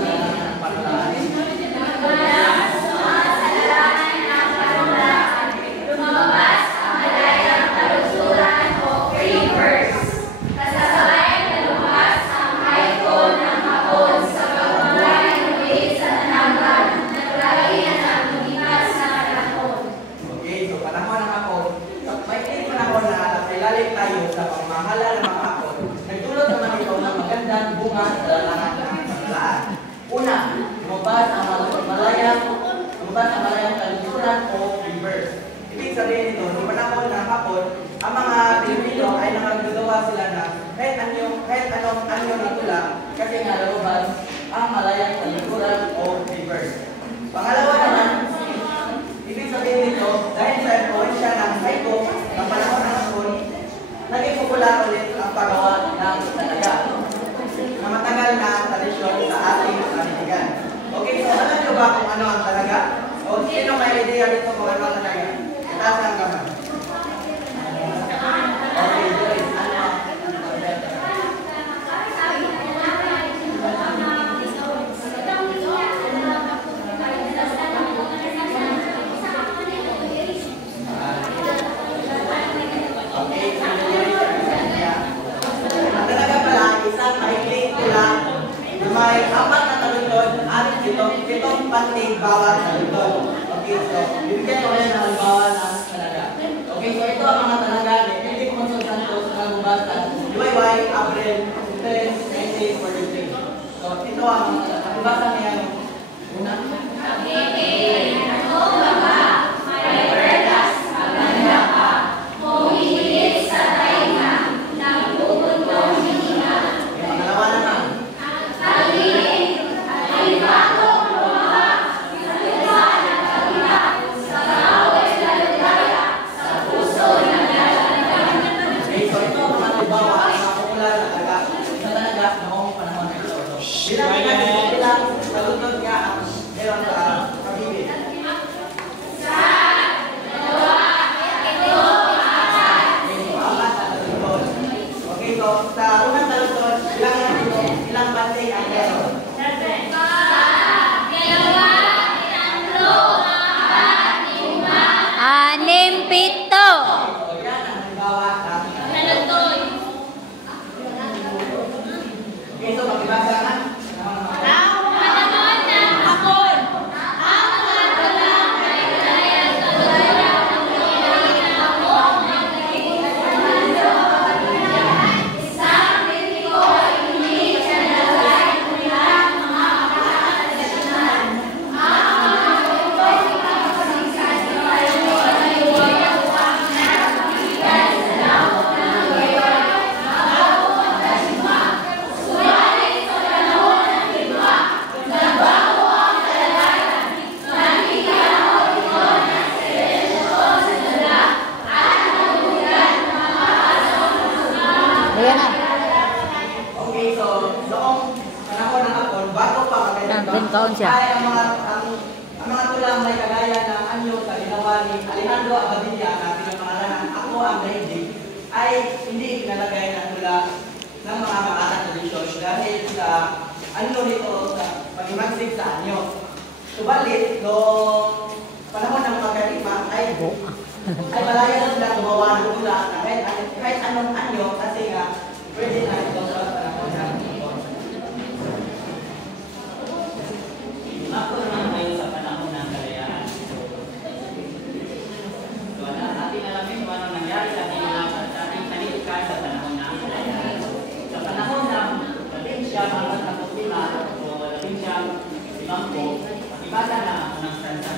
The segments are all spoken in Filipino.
ng panulaan. Malayang kalusuran o reverse. Ibig sabihin nito, noong panahon ng hapon, ang mga Pilipino ay nakagagawa sila na kahit anong anyo na tula kasi nga lalabas ang malayang kalusuran o reverse. Pangalawa naman, ibig sabihin nito, dahil sa influensya ng Saiko ng panahon ng hapon, naging popular ulit ang paggawa ng talaga na matagal na tradisyon sa ating panitigan. Okay, so alam nyo ba kung ano ang talaga? O sino may idea dito kung ano ang talaga? Itaas ang kamay. Okay, Joyce, ano ang talaga? Okay, ang talaga pala, isang maikling tula na may apat na talunod at pitong pantig bawat talunod. Okay, so bibigyan ko rin ng halimbawa ng talaga. Okay, so ito ang mga talaga ni Henry Consul Santos ng Bubastan, UYY, April 10, 2043. So ito ang mga talaga. Bubasa niya yung una. Okay, so noong panahon ng hapon, bago pa ay ang mga tulang may kagaya ng anyo sa ginawa ni Alejandro Abadilla na pinamangalanan Ako Ang Daigdig ay hindi pinalagay na tula ng mga makaatang tradisyon dahil sa anyo nito sa pag-imagsig sa anyo. Subalit, noong panahon ng pagkatima ay malaya na sila gumawa ng tula na kahit anong anyo kasi nga pwede na ito sa panahon ng hapon. Ako naman ngayon sa panahon ng kalayaan. So, natin alamin kung ano nangyari sa ating kanilukan sa panahon ng kalayaan. Sa panahon ng Probinsya, hanggang sa Pagpima, o Probinsya, Limangko, pakibasa na ako ng stanza.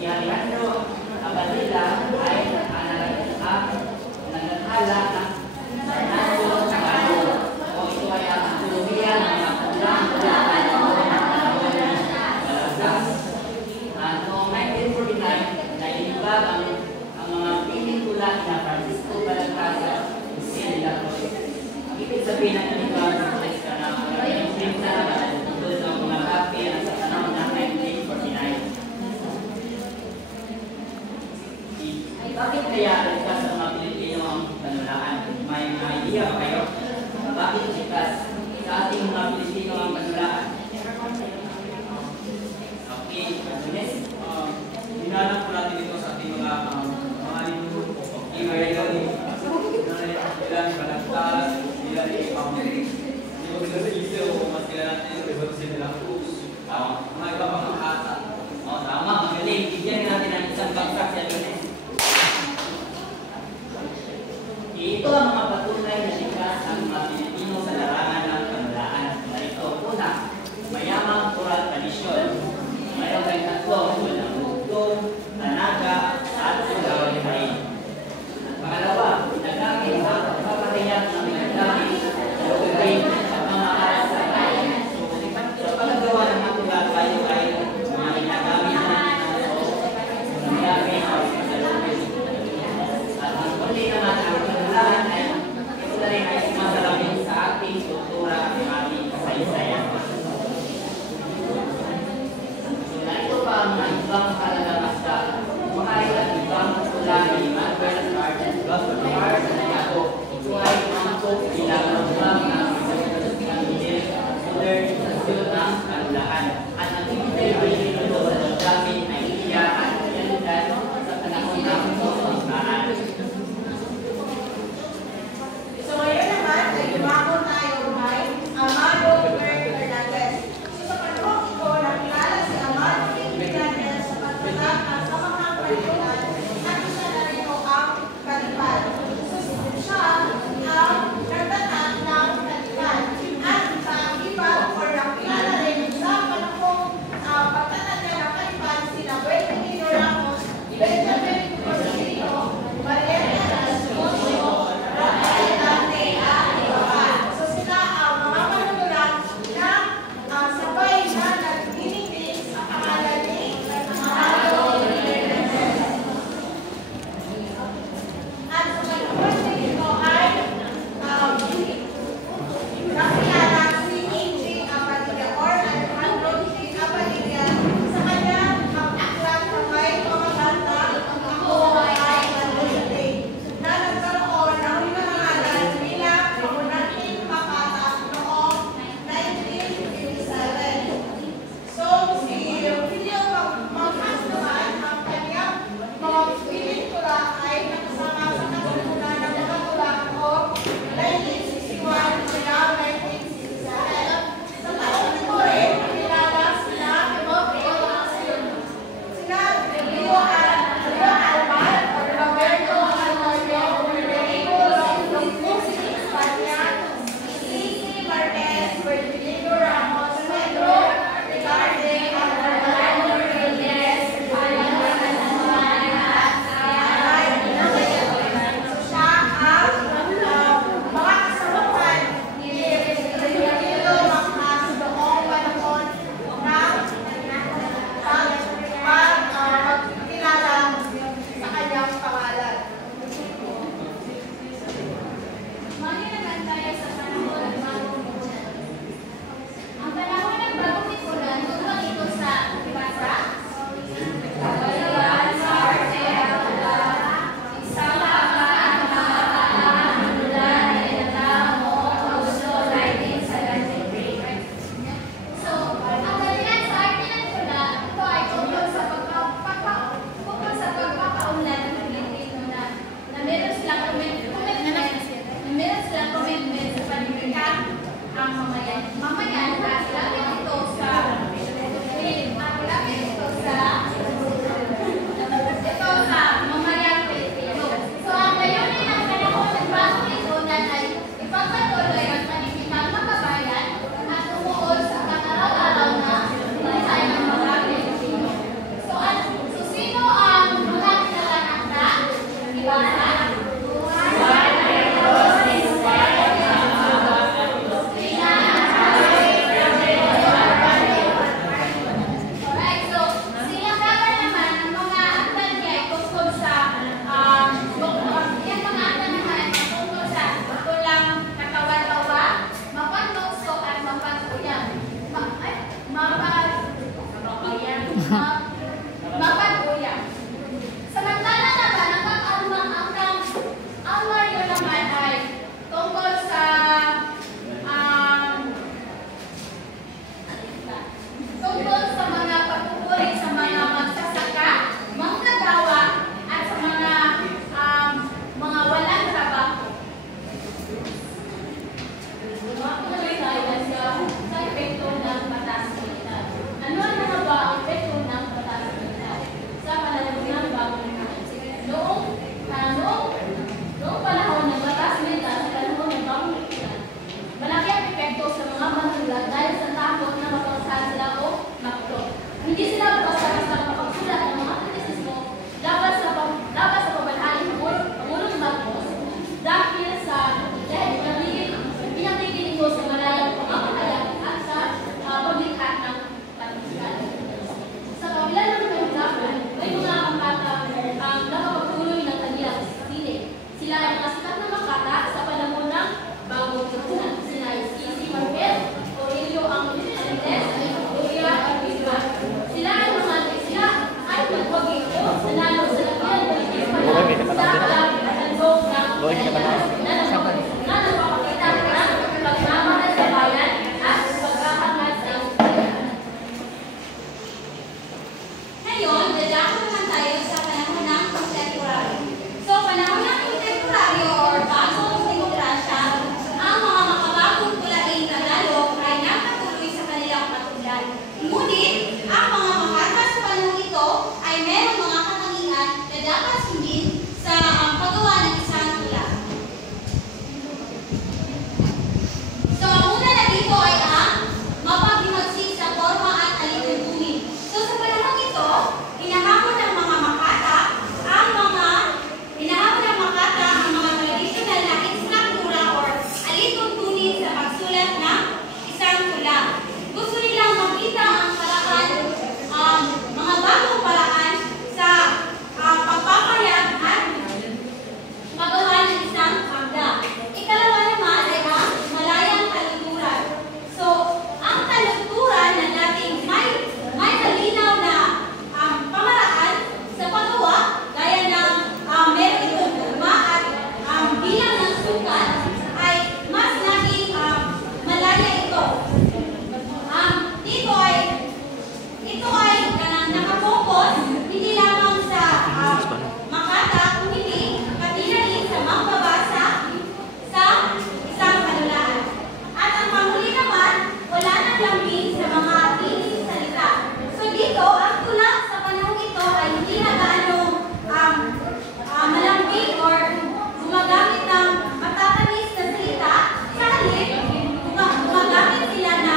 Si Alejandro Abadilla ay hala ng Senado ng Bayan o ito ay ang ekonomiya ng mga kulang Malagas. Noong 1949, nainibag ang mga piling tula na Francisco Balacasa Lucien Lacroix. Ang ibig sabihin ng inibag ay na maraming pinta na tungkol ng mga kapi sa panahon ng 1949. Bakit kaya likas sa mga Pilipino ang panulaan? May idea ba kayo? Bakit likas sa ating mga Pilipino ang panulaan? Okay, Ines? Hinahanap po natin ito sa ating mga linuro po. Ilan ni Balagtas, ilan ni Ngayon, dadako naman tayo sa panahon ng kontemporaryo. So, panahon ng kontemporaryo or bagong demokrasya, ang mga makabagong tulaing Tagalog ay napatuloy sa kanilang patulan. Ngunit, ang mga makata sa panahon ito ay mayroong mga katangian na dapat sundin sa paggawa ng isang tula. So, ang una na dito ay ang mapaghimagsik sa forma at alituntunin. So, sa panahon ito, hinahamon ng mga makata ang mga traditional na instruktura or alituntunin sa pagsulat ng isang tula. Gusto nilang makita ang paraan, mga bagong paraan sa pagpapahayag at paggawa ng isang akda. Ikalawa naman ay ang malayang taludturan. So, ang taludturan na dating may malinaw na pamaraan sa paggawa, gaya ng meron itong tugma at bilang ng sukat, ay mas naging malaya ito. Ito ay nakafocus hindi lamang sa makata, kundi pati na rin sa magbabasa sa isang panulaan. At ang panghuli naman, wala nang lambing sa mga tinig salita. So dito, ang tula sa panahon ito ay hindi na gaano malambing or gumagamit ng matatamis na salita. Sa halip, gumagamit sila na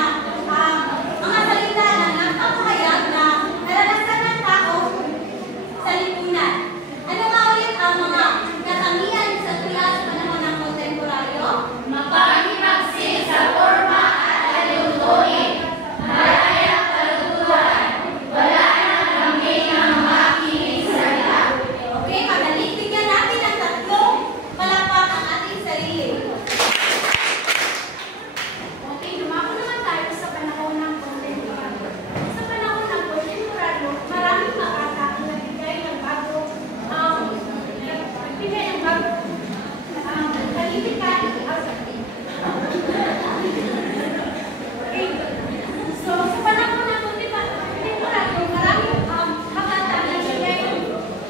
mga salita na nagpapahayag na naranasan ng tao sa lipunan. Ano nga ulit ang mga katangian sa tula sa panahon ng kontemporaryo? Mapaghimagsik sa forma at alituntunin, malayang taludturan, wala nang lambing ang mga kinig salita. Okay, madali. Bigyan natin ang tatlong palakpak ang ating sarili. Okay, dumako naman tayo sa panahon ng kontemporaryo. Sa panahon ng kontemporaryo, maraming makata ang nagbigay ng bagong kalifikan. Okay. So, sa panahon ng kontemporaryo, maraming makata ang nagbigay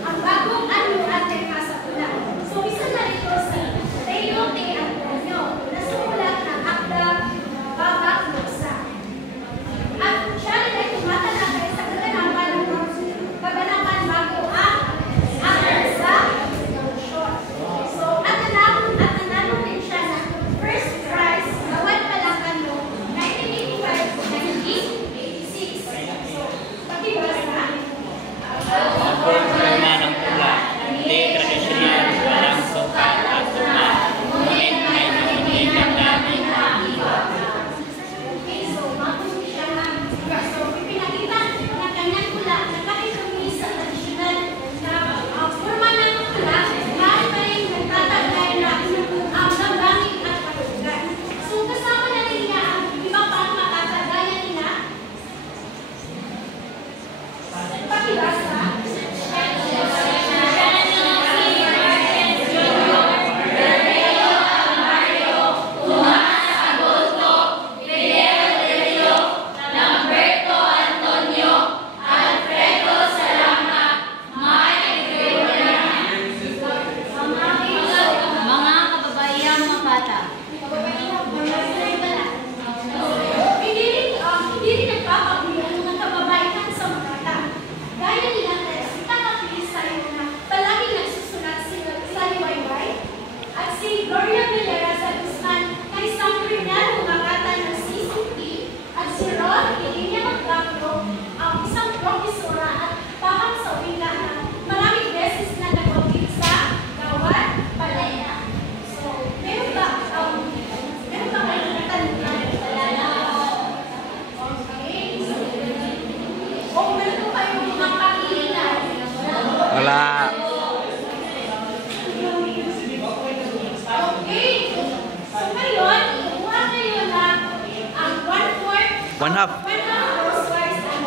ang bagong anyo at tema sa tula. So, isa na rito si Leo T. Antonio na sumulat ng akda Babak Luksa. At siya rin ay tumatalakay sa kaganapan bago ang sa revolusyon. So, at nanalo din siya ng first prize na palakan noong 1985-1986. So, pakibasa. Ang forma ng tula, hindi tradisyonal, walang sukat at tuma, ngunit may nangingin namin ang iba. Okay, so makuha siya ng so ipinakita na kanyang tula na kahit hindi sa tradisyonal na forma ng tula, maaari pa rin nagtataglay na damdamin at patutugan. So kasama na rin niya ang iba pang makatagaya nila. Pakibasa. Mga kababayang makata. Hindi rin nagpapagulong ng kababaihan sa makata. Gaya nila Teresita Capilisay na palaging nagsusulat sa liwayway at si Gloria Villara sa Guzman na isang kriminal makata ng CCP at si Ron Ilinia Magdaclo ang isang profesora at pahang sa wika na maraming beses na nagwagit sa Gawad Palaya. So, meron ba kayong katanungan? Okay. O meron po kayong mga pakilingan? Wala. Okay. So, ngayon, kuha kayo na ang 1/4 One half. crosswise and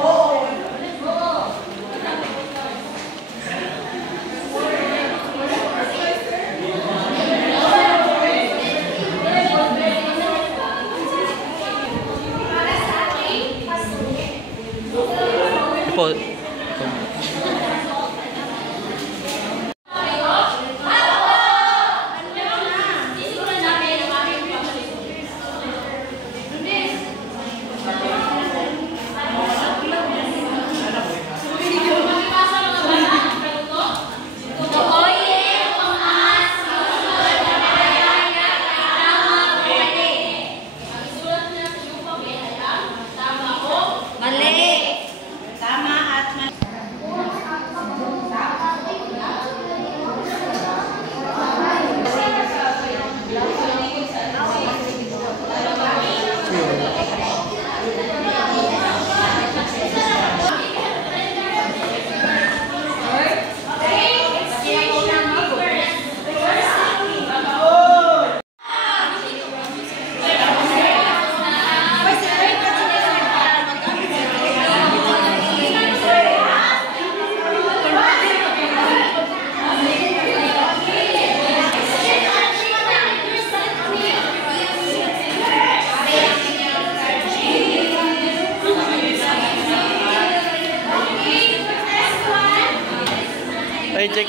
Ay, check.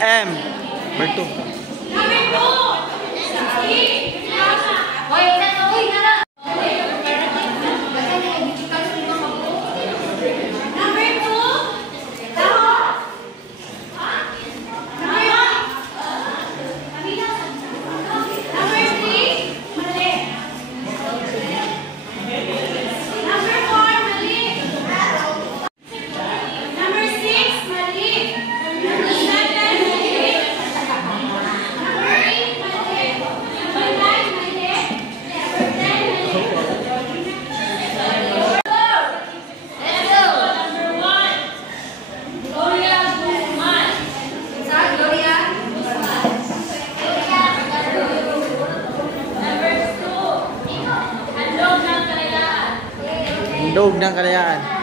M. Number 2. Handog ng kalayaan.